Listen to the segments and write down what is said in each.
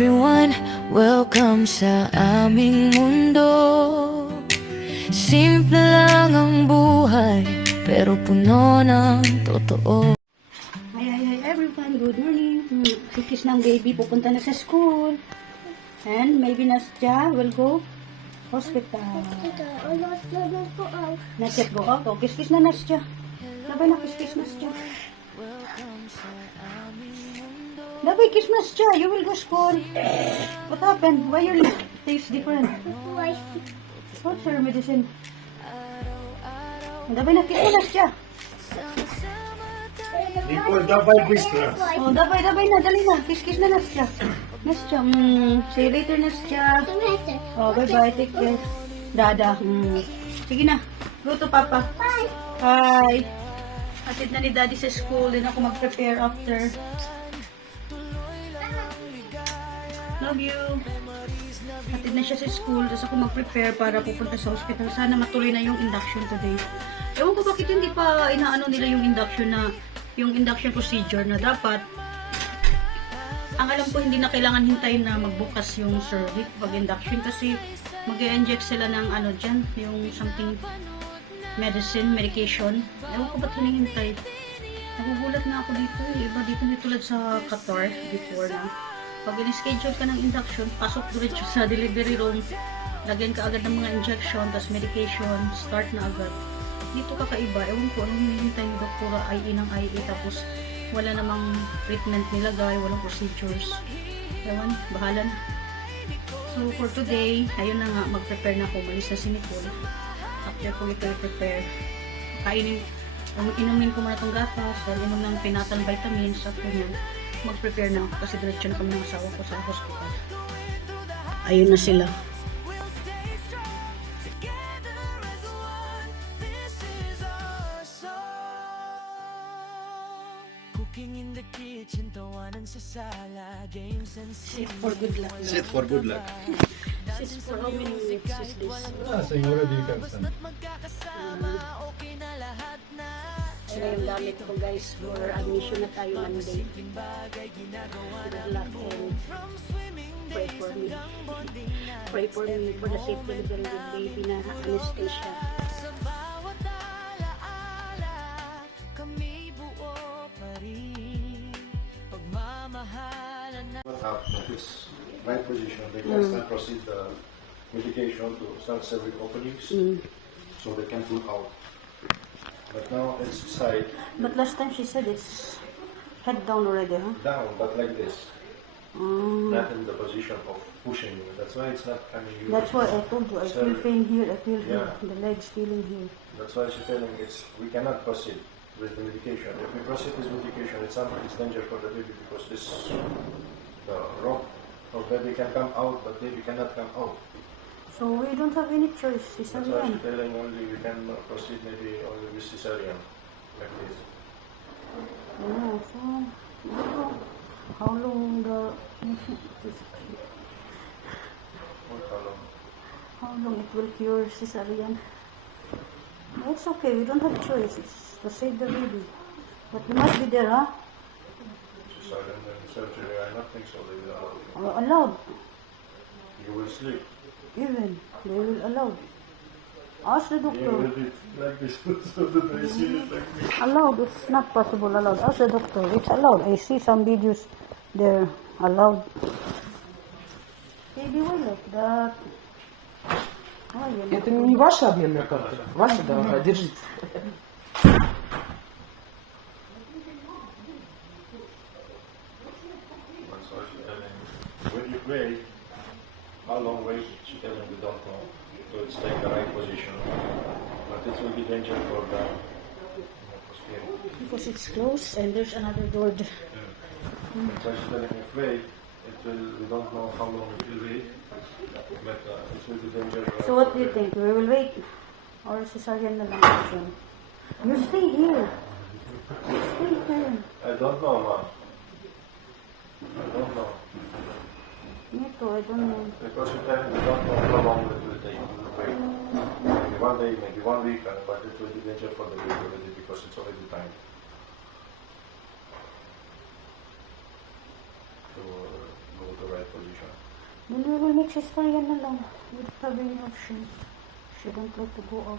everyone, welcome sa aming mundo. Simple lang ang buhay, pero puno ng totoo. Hi everyone, good morning. Sikis ng baby, pupunta na sa school. And maybe Nastya will go hospital. Nastya go out. Oh, kiss na Nastya. Labay na kiss Nastya. Labay kiss Nastya. You will go school. What happened? Why your lip tastes different? What's your medicine? Labay na kiss Nastya. Nicole, dabay bistro. Oh, dabay na, dali na. Kiss na Nastya. Nastya, see you later Nastya. Oh, bye-bye, take care. Dada, Sige na, go to Papa. Bye. Bye. Hatid na ni Daddy sa school, din ako mag-prepare after. Love you. Hatid na siya sa school, tapos ako mag-prepare para pupunta sa hospital. Sana matuloy na yung induction today. Ewan ko bakit hindi pa inaano nila yung induction procedure na dapat. Ang alam ko hindi na kailangan hintayin na magbukas yung cervix pag induction kasi mag-inject sila ng ano dyan, yung something medication. Ewan ko ba't hinihintay. Nagugulat na ako dito eh. Iba dito hindi tulad sa Qatar before na. Pag in-schedule ka ng induction, pasok diretso sa delivery room, lagyan ka agad ng mga injection, tapos medication, start na agad. Dito kakaiba, ewan ko anong hinihintay ni doktora, IE ng IE, tapos wala namang treatment nilagay, walang procedures. Ewan, bahala na. So for today, ayun na nga, mag-prepare na ako, malis na si Nicole. After ko ito i-prepare, inumin ko muna itong gatas, dahil inom ng prenatal vitamins, after yun, mag-prepare na ako, kasi diretso na kami ng asawa ko sa hospital. Ayun na sila. In the kitchen, tawanan sa sala, games and Sit for good luck. Sit for good luck. Sit for how many weeks is this? Siguro di ka saan. Ito yung gamit ko guys for admission na tayo Monday. Good luck and pray for me. Pray for me for the safety of the baby na anesthesia. This right position, they can start proceed the medication to start cervic openings, so they can pull out. But now it's side But last time she said it's head down already, huh? down, but like this, not in the position of pushing you. That's why it's not coming. That's why I told you, I feel pain here, I feel here, Yeah. the legs feeling here. That's why she's telling we cannot proceed with the medication. If we proceed with medication, it's dangerous for the baby because the rope of baby can come out, but baby cannot come out. So we don't have any choice, That's why cesarean. she's telling only we can proceed maybe only with cesarean, like this. Yeah, so I don't know how long how long it will cure cesarean. But it's okay, we don't have choice, it's to save the baby. But we must be there, huh? Cesarean and surgery, I don't think so. They will allow you. Allowed, You will sleep. even, they will allow. Ask the You doctor. will be like this, so that I see it like this. Allowed, it's not possible allowed. Ask the doctor, it's allowed. I see some videos, they're allowed. Baby will like that. Oh, you know. Это не ваша обменная карта. Ваша, да, держите. That's why she's telling when you pray, how long wait, she telling we don't know. So it's like the right position. But it will be dangerous for the posterior. Because it's closed and there's another door. That's why she's telling you pray. We don't know how long it will wait. But it will be dangerous. So what do you think? We will wait? Or cesarean na lang option? You stay here. Stay here. I don't know, ma'am. I don't know. Me too, I don't know. Because you tell me we don't know how long it will take. Wait. Maybe 1 day, maybe 1 week, but it will be dangerous for the baby already because it's already time to go to the right position. Then we will make cesarean na lang. We don't have any option. She don't like to go out.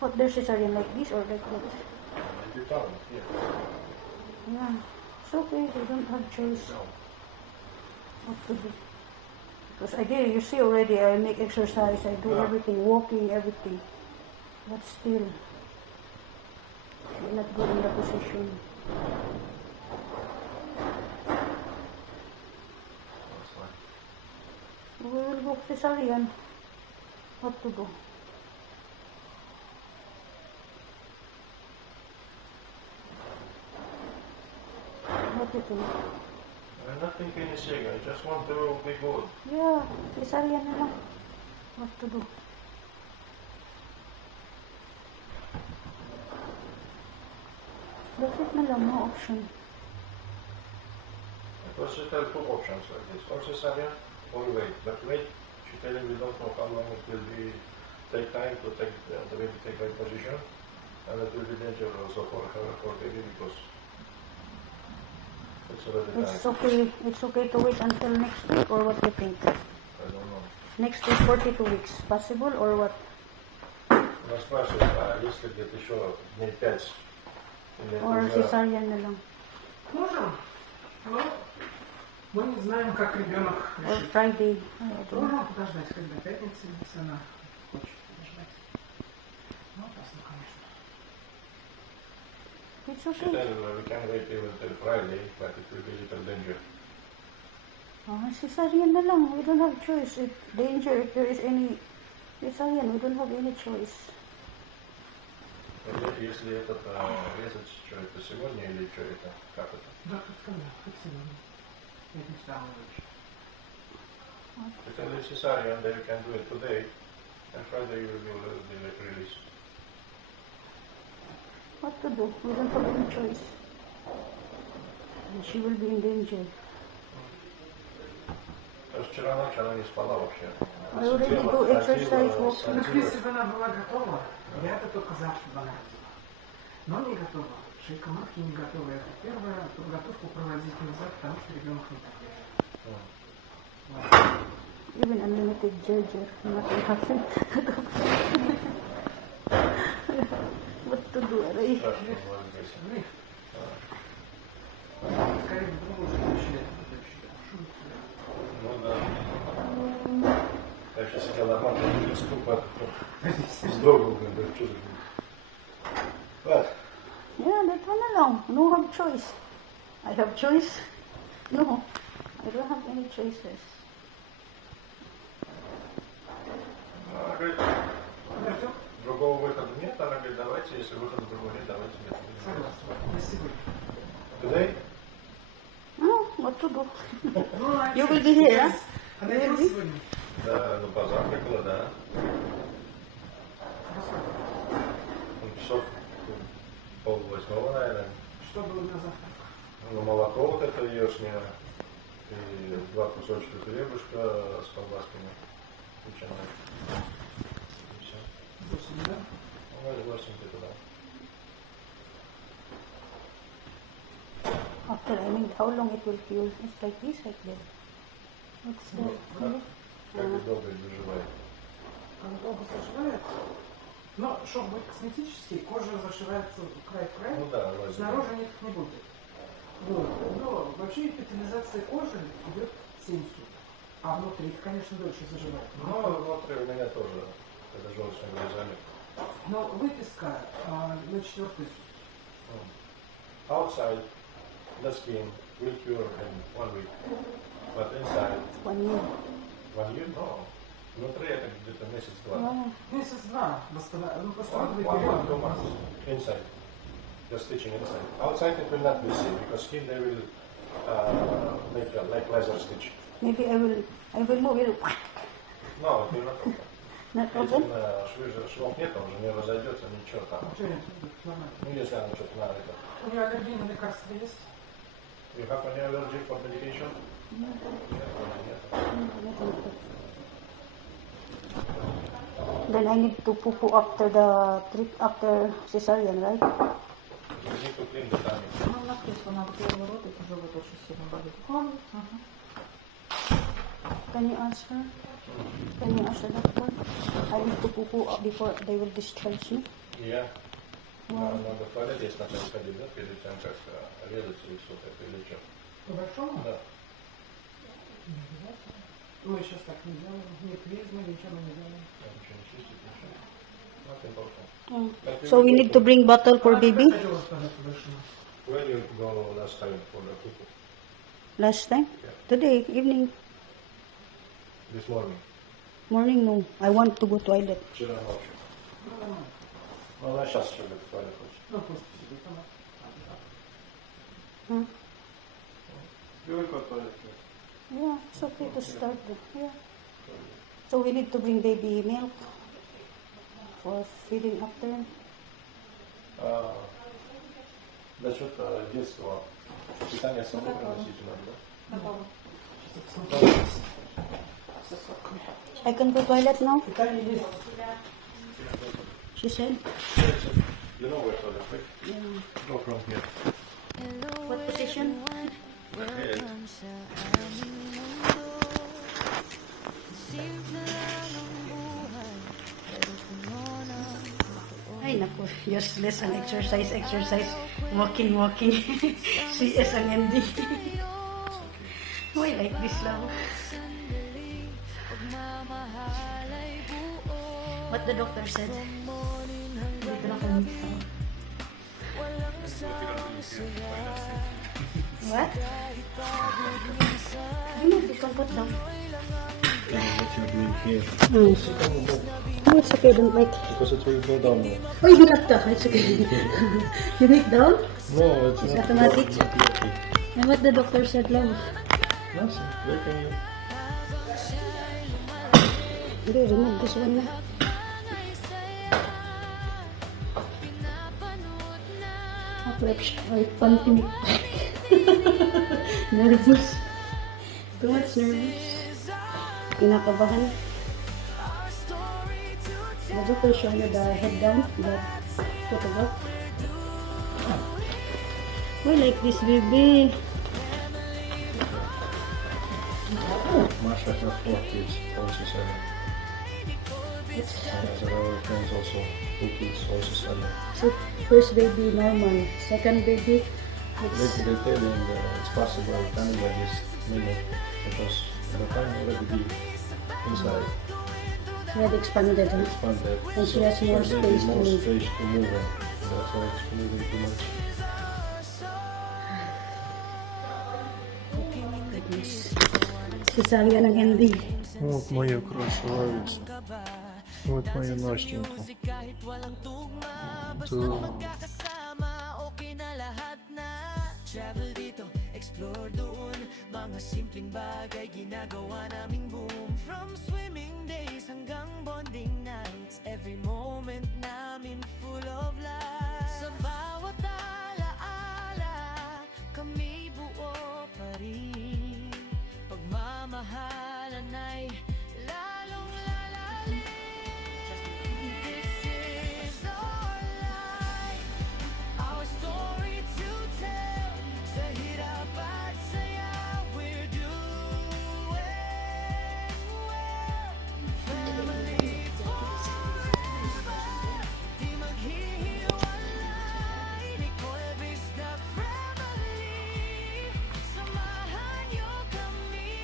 What, there's cesarean like this or like that? You tell me, yeah. Yeah. It's okay. We don't have choice. No. What to do? Because again, you see already, I make exercise, I do Yeah. everything, walking, everything. But still, I'm not good in the position. That's fine. We will go cesarean. What to do? What to do? I'm not thinking anything, I just want to be good. Yeah, cesarean na lang. What to do? That's it na lang, no option. Because she tell two options like this, or cesarean or wait. But wait, she telling we don't know how long it will be, take time to take the baby take right position, and it will be dangerous also for her, for baby, because it's already It's time. okay. It's okay to wait until next week, or what do you think? I don't know. Next week, 42 weeks. Possible, or what? У нас спрашивают, а если где-то еще дней 5? Или это Or уже- cesarean na lang. Можем. Но мы не знаем, как ребенок Or решит. Friday. I don't know. Можем подождать, когда пятница, если она хочет подождать. Ну, опасно, конечно. It's She okay. tell we can wait even till Friday, but it will be a little danger. Cesarean na lang. We don't have choice. If danger, if there is any cesarean, we don't have any choice. Если этот резать, что это сегодня или что это? Как это? Да, хоть когда, хоть сегодня. Это не самое лучшее. It's only cesarean, then you can do it today, and Friday you will be released. What to do? We don't have any choice. And she will be in danger. То есть вчера ночью она не спала вообще. I already do exercise, walking. Ну, если бы она была готова, я бы только за, чтобы она родила. Но не готова. Шейка матки не готова. Это первая подготовку проводить нельзя, потому что ребенок не так лежит. Even unlimited Jar-Jar, nothing happened. What to do, Aray? Страшно было здесь. Скорее бы другой следующий. Ну да. Я сейчас сидел нормально, я ступа. Здорово, блин, да, что за... But, Yeah, that one na lang. No have choice. I have choice? No. I don't have any choices. она говорит, другого выхода нет, она говорит, давайте, если выхода другого нет, давайте нет. Согласна. На сегодня. Today? No, what to do? Ну, а You что? will be here, huh? Она You will идет be? сегодня? Да, ну позавтракала, да. Часов 7:30, наверное. Что было на завтрак? Ну, молоко вот это ешнее, и 2 кусочка хлебушка с колбасками. Печеное. И все. 8, да? Ну, 8 где-то, да. After, I mean, how long it will heal? It's like this, like that. What's that? Ну, как и долго доживает. Она долго заживает. Но шок будет косметический, кожа зашивается край в край, Ну да, вроде. снаружи никак не будет. Вот. Но вообще эпителизация кожи идет 7 суток. А внутри, конечно, дольше заживает. Ну, внутри у меня тоже, это желчные глазами. Но выписка на 4-й сутки. Outside, the skin will cure in 1 week. But inside, 1 year. 1 year, no. Внутри это где-то месяц-два. Wow. Месяц-два восстанавливает. Ну, просто One, новый 2 период. months inside. Just stitching inside. Outside it will not be seen because skin they will make like laser stitch. Maybe I will move it. No, it will not open. Not Если open? швов нет, он уже не разойдется, ничего там. Уже нет, нормально. Ну, если она что-то на это. У нее аллергия на лекарства есть? You have any allergy for medication? Нет, нет. Then I need to poo after the trip, after cesarean, right? You need to clean the tummy. Ну, написано, на первый рот, это живот очень сильно болит. Ага. Can you ask her? Can you ask the doctor? I need to poo before they will discharge me. Yeah. Надо в туалете сначала сходить, да, перед тем, как резать или что-то, или что? По большому? Да. Мы сейчас так не делаем. Ни клизмы, ничего мы не делаем. Там ничего не чистить, ничего. Nothing important. So we need to bring bottle for baby? Хотела сказать по большому. When you go last time for the poo? Last time? Yeah. Today, evening. This morning. Morning, no. I want to go toilet. Вчера ночью. Нормально. Ну, она сейчас еще в туалет хочет. Ну, пусть себе сама. Huh? Привык в туалет. Yeah, it's okay to start. Yeah. So we need to bring baby milk for feeding after. Насчет детского питания самого приносить надо, да? Сосок. I can go toilet now, Питание есть. she said. You know where toilet, right? Yeah. Go from here. What position? Head. Ay, naku, useless ang exercise. Walking. CS ang MD. Why like this lang? What the doctor said? Dito na kami. What? You can put down. What you're doing here. No, it's okay, don't make. Because it will go down. Oh, you not that. It's okay. You make down? No, it's It's not. automatic? Not okay. And what the doctor said lang? Nothing. Where can you? Hindi, remove this one na. Ay, pantinik. Nervous. Too much nervous. Kinakabahan. The doctor show you the head down, the photograph. Why like this, baby? Masha has 4 kids, also 7. And there are other friends also, 2 kids, also 7. So, first baby, normal. Second baby, They tell him it's possible Canada is minute because the time already be inside, she had expanded. Huh? expanded. And she has more so there space be more to move. space to move in. That's why it's moving too much. Goodness. Cesarean ang hindi. Вот моя красавица. Вот моя Настенька. Travel dito, explore doon. Mga simpleng bagay ginagawa naming boom. From swimming days hanggang bonding nights, every moment namin full of life. Sa bawat alaala, kami buo pa rin. Pagmamahalan ay lalong lalalim. This is our life, our story to tell. Sa hirap at saya, we're doing well. Family forever, di maghihiwalay. Nicole Vista family, samahan niyo kami.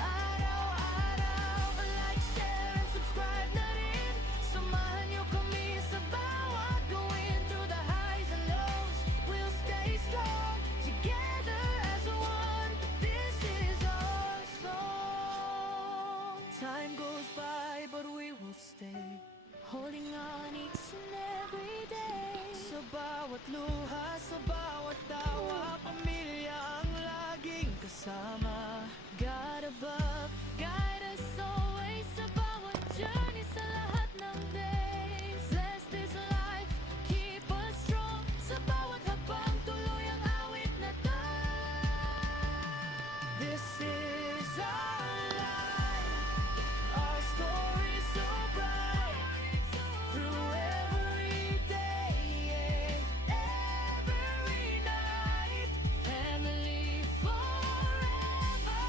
Araw-araw, like, share, and subscribe na rin. Samahan niyo kami sa bawat going through the highs and lows. We'll stay strong together as one. This is our song. Time goes by, but we will stay holding on each and every day. Sa bawat luha, sa bawat tawa, pamilya ang laging kasama. God above, guide us always sa bawat journey, sa lahat ng days. Bless this life, keep us strong. Sa bawat habang tuloy ang awit na This is our life, our story so bright. Through every day, every night. Family forever,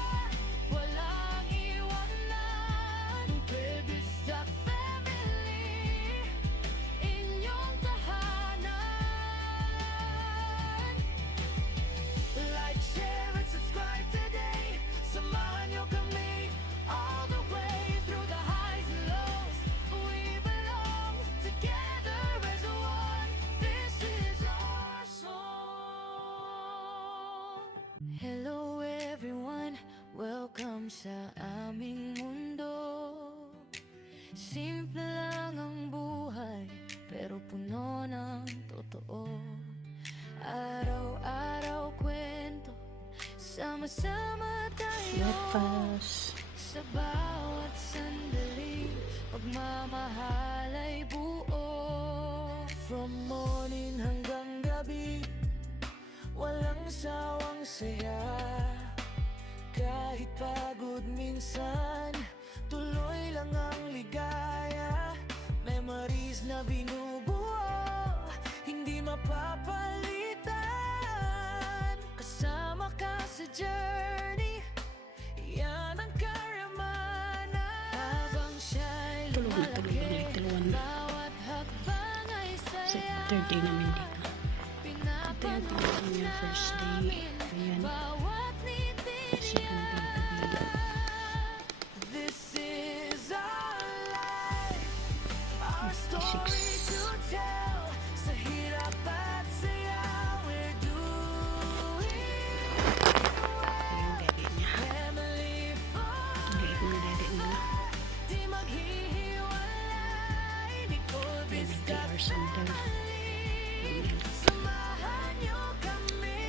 magkasama tayo Breakfast. sa bawat sandali. Pagmamahal ay buo. From morning hanggang gabi, walang sawang saya. Kahit pagod minsan, tuloy lang ang ligaya. Memories na binubuo, hindi mapapalitan. Kasama ka sa journey, yan ang karamanan. Habang siya'y Tulog na lumalaki, ulit, dalawan. bawat hakbang ay saya. Third day namin dito. Ito yung tinatawag niya first day. Ayan. Bawat ngiti Second day gabi. This is our life, our 56. story to tell. Sa hirap at saya, we're doing Ayan, daddy niya. family fun. Ang liit ng daddy nila. Di maghihiwalay, Nicole Ayan, Vista 3 hours older. Samahan niyo kami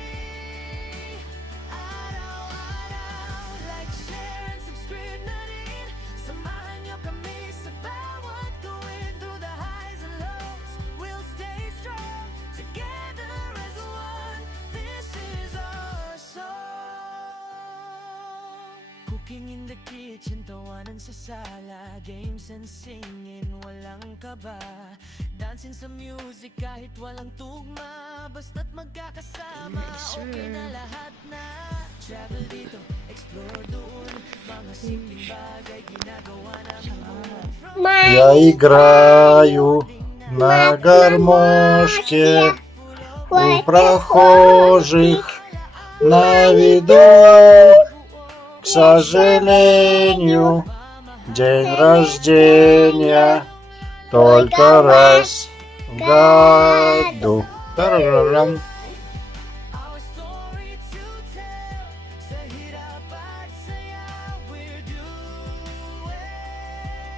araw-araw. Like, share, and subscribe na rin. Samahan niyo kami sa bawat gawin. Through the highs and lows, we'll stay strong. Together as one, this is our song. Cooking in the kitchen, tawanan sa sala. Games and singing, walang kaba. Dancing sa music kahit walang tugma. Basta't magkakasama, Yes, sir. okay na lahat na. Travel dito, explore doon. Mga simpleng bagay ginagawa namin noon. From Я играю на гармошке у прохожих на виду. К сожалению, день рождения только раз в году. Тарарарам. our story to tell. Sa hirap at saya, we're doing well.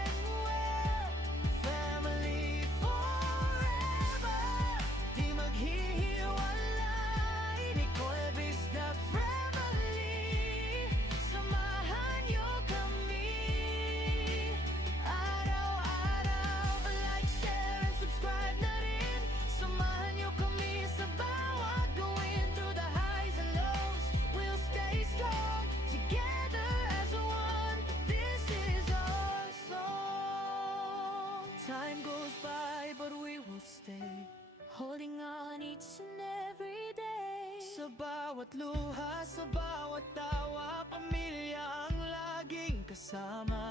Family forever. Di maghihiwalay, Nicole Vista family. Samahan niyo kami araw-araw. Like, share, and subscribe na rin. Samahan niyo kami sa bawat gawin. Through the highs and lows, we'll stay strong. Together as one, this is our song. Time goes by, but we will stay. Holding on each and every day. Sa bawat luha, sa bawat tawa, pamilya ang laging kasama.